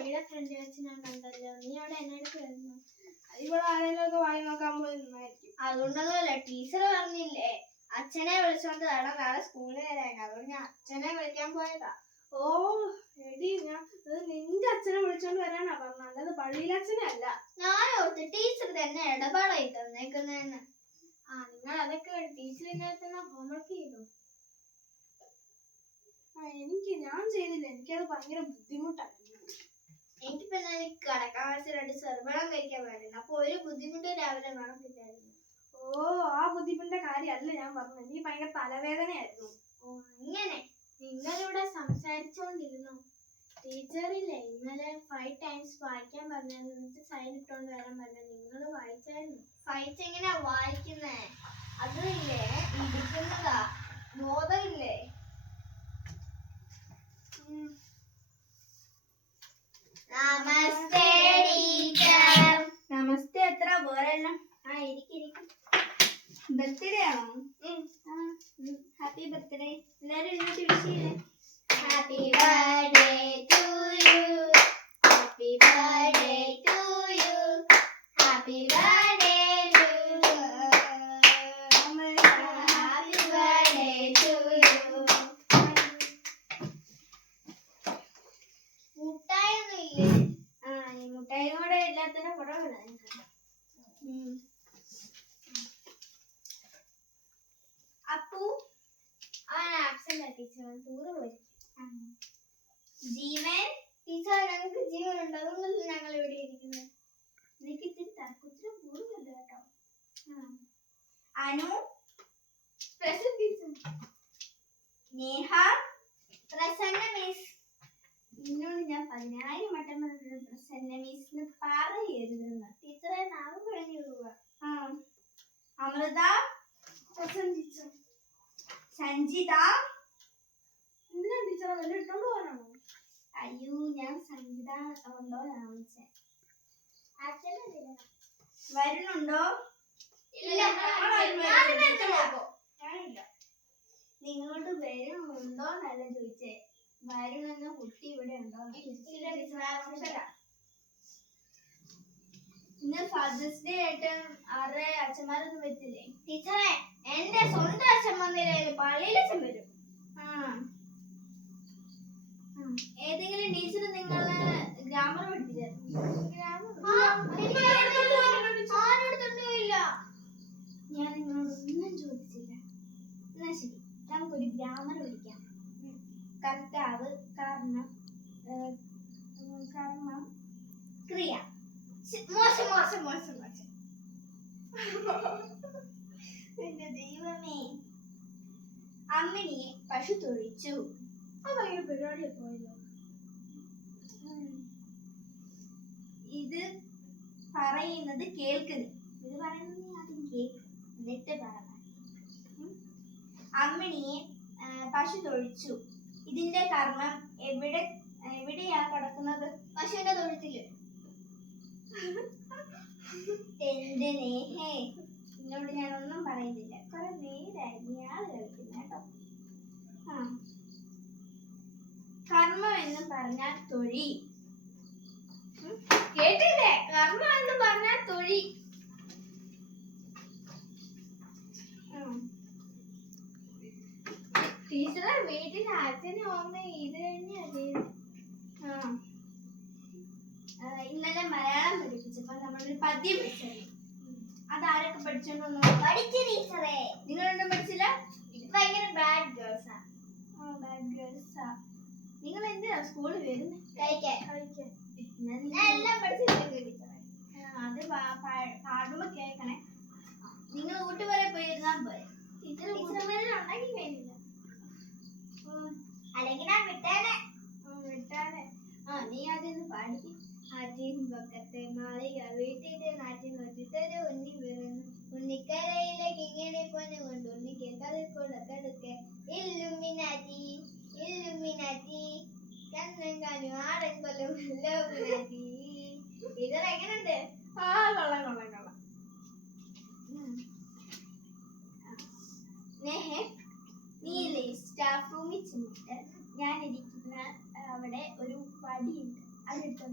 പള്ളിയുടെ ഫ്രണ്ട് വെച്ച് ഞാൻ കണ്ടല്ലോ. നീ അവിടെ എന്നെടുക്കുമായിരുന്നു. ഇവിടെ ആരെങ്കിലും വായി നോക്കാൻ പോയി നന്നായിരിക്കും. അതുകൊണ്ടൊന്നുമല്ല, ടീച്ചർ പറഞ്ഞില്ലേ അച്ഛനെ വിളിച്ചോണ്ട് വേണം നാളെ സ്കൂളിൽ വരാൻ. അതുകൊണ്ട് ഞാൻ അച്ഛനെ വിളിക്കാൻ പോയതാ. ഓ എടി, ഞാൻ നിന്റെ അച്ഛനെ വിളിച്ചോണ്ട് വരാനാ പറഞ്ഞത്, അല്ലാതെ പള്ളിയിലെ അച്ഛനെ അല്ല. ഞാൻ ഓർത്ത് ടീച്ചർ തന്നെ ഇടപാടായി തന്നേക്കുന്നതെന്ന്. നിങ്ങൾ അതൊക്കെ ടീച്ചർ ഇന്നലെ ഹോംവർക്ക് ചെയ്തു. ഞാൻ ചെയ്തില്ല, എനിക്കത് ഭയങ്കര ബുദ്ധിമുട്ടായിരുന്നു. എനിക്കിപ്പോ കടക്കാൻ വെച്ച് 2 ചെറുപഴം കഴിക്കാൻ വരുന്നു. അപ്പൊ ഒരു ബുദ്ധിമുട്ട് രാവിലെ കാണത്തില്ലായിരുന്നു. ഓ, ആ ബുദ്ധിമുട്ടിന്റെ കാര്യമല്ല ഞാൻ പറഞ്ഞത്, എനിക്ക് ഭയങ്കര തലവേദനയായിരുന്നു. ഓ അങ്ങനെ. നിങ്ങളിവിടെ സംസാരിച്ചോണ്ടിരുന്നു. ടീച്ചറില്ലേ ഇന്നലെ 5 times വായിക്കാൻ പറഞ്ഞിട്ട് സൈൻ ഇട്ടോണ്ട് വരാൻ പറഞ്ഞു. നിങ്ങൾ വായിച്ചായിരുന്നു? വായിച്ചെങ്ങനെയാ വായിക്കുന്നേ? അതില്ലേ ഇരിക്കുന്നതാ, ബോധമില്ലേ? നമസ്തേ ടീച്ചർ. നമസ്തേ. എത്ര പോരെല്ലാം? ഇരിക്കും. ബർത്ത്ഡേ ആണോ? Happy birthday. എല്ലാരും ഇങ്ങോട്ട് വിഷ് ചെയ്യേ. Happy birthday to you. Happy birthday to you. Happy birthday to you. Happy birthday to you. മുട്ടായൊന്നും ഇല്ലേ? ഈ മുട്ടായി കൂടെ എല്ലാത്തിനും കുറവില്ല. അപ്പു അവൻ ആബ്സെന്റ് ആ ടീച്ചർ, ടൂറ് പോയി. ജീവൻ ടീച്ചർ, ഞങ്ങൾക്ക് ജീവനുണ്ട്, അതുകൊണ്ടല്ല ഞങ്ങൾ ഇവിടെ ഇരിക്കുന്നത്. എനിക്ക് ഇത്തിരി തർക്കുത്തരം കൂടുതലുണ്ട് കേട്ടോ. Anu present teacher. Neha Prasanna miss. നിന്നോട് ഞാൻ 10,000 വട്ടം പറഞ്ഞത് പ്രസന്ന മിസ് പറയരുതെന്ന്. ടീച്ചറെ നാവ് കുഴഞ്ഞു പോവുക. Amrutha present teacher. സഞ്ജിത. എന്തിനാ ടീച്ചർ വല്ല ഇട്ടോണ്ട് പോകാനാണോ? അയ്യോ, ഞാൻ സഞ്ജിത ഉണ്ടോ വിളിച്ചേ. വരുന്നുണ്ടോ? നിങ്ങളോട് വരുന്നുണ്ടോ എന്നല്ല ചോദിച്ചേ, വരുണെന്ന കുട്ടി ഇവിടെ ഉണ്ടോ? ഇന്ന് ഫാദേഴ്സ് ഡേ ആയിട്ട് ആരുടെ അച്ഛന്മാരൊന്നും പറ്റില്ലേ? ടീച്ചറെ, എന്റെ സ്വന്തം അച്ഛൻ വന്നില്ലായിരുന്നു, പള്ളിയിലച്ഛൻ വരും. ഏതെങ്കിലും ടീച്ചർ നിങ്ങളെ ഗ്രാമർ പഠിപ്പിച്ചായിരുന്നു? ഞാൻ നിങ്ങളോട് ഒന്നും ചോദിച്ചില്ല. എന്നാ ശരി, നമുക്കൊരു ഗ്രാമർ പഠിക്കാം. കർത്താവ്, കർമ്മം, കർമ്മം, ക്രിയ. മോശം മോശം മോശം മോശം. എന്റെ ദൈവമേ. അമ്മിണിയെ പശു തൊഴിച്ചു. ഭയങ്കര പരിപാടിയെ പോയല്ലോ. ഇത് പറയുന്നത് കേൾക്കുന്നു. ഇത് പറയുന്നത് നീ ആദ്യം കേൾക്കും, എന്നിട്ട് പറ. അമ്മിണിയെ പശു തൊഴിച്ചു. ഇതിന്റെ കർമ്മം എവിടെയാ കിടക്കുന്നത്? പശുവിന്റെ തൊഴുത്തില്. എന്റെ നേഹേ, എന്നോട് ഞാനൊന്നും പറയുന്നില്ല. കുറെ നേരായി ഇയാള് കളിക്കുന്ന കേട്ടോ. കർമ്മം എന്ന് പറഞ്ഞാൽ തൊഴി. കേട്ടില്ലേ? കർമ്മം എന്ന് പറഞ്ഞാൽ തൊഴി. ടീച്ചറെ, വീട്ടിൽ അച്ഛനും അമ്മയും ഇത് തന്നെയാ ചെയ്തത്. ഇന്നലെ മലയാളം പഠിപ്പിച്ചപ്പോ നമ്മളൊരു പദ്യം പഠിച്ചത്. അതാരൊക്കെ പഠിച്ചോണ്ടോ? പഠിച്ചു ടീച്ചറെ. നിങ്ങളൊന്നും പഠിച്ചില്ല? ഭയങ്കര ബാഡ് ഗേൾസാ. ബാഡ് ഗേൾസാ. നിങ്ങൾ എന്തിനാ സ്കൂളിൽ വരുന്നത്? കഴിക്കാൻ. ഞാൻ എല്ലാം പഠിച്ചിട്ടുണ്ട് ടീച്ചറെ. അത് പാടുമ്പോ കേൾക്കണേ. നിങ്ങൾ ഊട്ടുവരെ പോയിരുന്നാ പോരെ. ടീച്ചർ ഉണ്ടാക്കി കഴിഞ്ഞില്ല. അല്ലെങ്കിൽ ഞാൻ വിട്ടേനെ. നീ ആദ്യം പാടിക്കും. ആറ്റിൻ പക്കത്തെ മാളിക വീട്ടിന്റെ നാട്ടിൽ നോച്ചിട്ടൊരു ഉണ്ണി വീഴുന്നു. ഉണ്ണിക്കരയിലേക്ക് ഇങ്ങനെ പൊന്നുകൊണ്ട് ഉണ്ണിക്ക് കറുക്കൊടുക്കെ ഇല്ലുമിനാറ്റി ഇല്ലുമിനാറ്റി കണ്ണൻ കാണു ആടൻ കൊല്ലും ഇല്ലുമിനാറ്റി. ടീച്ചർ എങ്ങനെയുണ്ട്? കൊള്ളാം കൊള്ളാം കൊള്ളാം. നേഹേ, നീയില്ലേ സ്റ്റാഫ് റൂമിൽ ചെന്നിട്ട് ഞാൻ ഇരിക്കുന്ന അവിടെ ഒരു വടിയുണ്ട്, അതെടുത്തോ.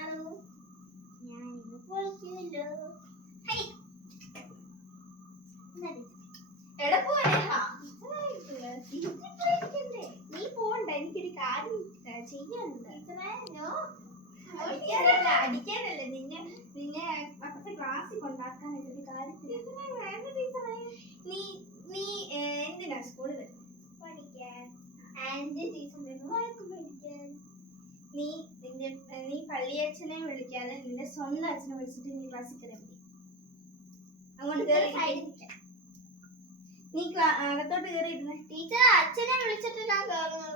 ആണോ? ഞാൻ ഇന്ന് പോയില്ലോ. ഹൈ. എടാ പോരേഹാ. നീ പോണ്ട, എനിക്കൊരു കാര്യം ചെയ്യാനുണ്ട്. അടിക്കാനല്ല നിന്നെ അപ്പത്തെ ക്ലാസ്സിൽ കൊണ്ടാക്കാനായിട്ടൊരു കാര്യത്തില്. നീ എന്തിനാ സ്കൂളിൽ വരുന്നത്? പഠിക്കാൻ. ആൻഡ് ടീച്ചർ വഴക്ക് പഠിക്കാൻ. നീ പള്ളിയച്ഛനെ വിളിക്കാതെ നിന്റെ സ്വന്തം അച്ഛനെ വിളിച്ചിട്ട് നീ ക്ലാസ്സിൽ കയറി. അങ്ങോട്ട് കയറി. നീ അകത്തോട്ട് കയറിയിരുന്നേ. ടീച്ചർ അച്ഛനെ വിളിച്ചിട്ട് ഞാൻ കയറുന്നു.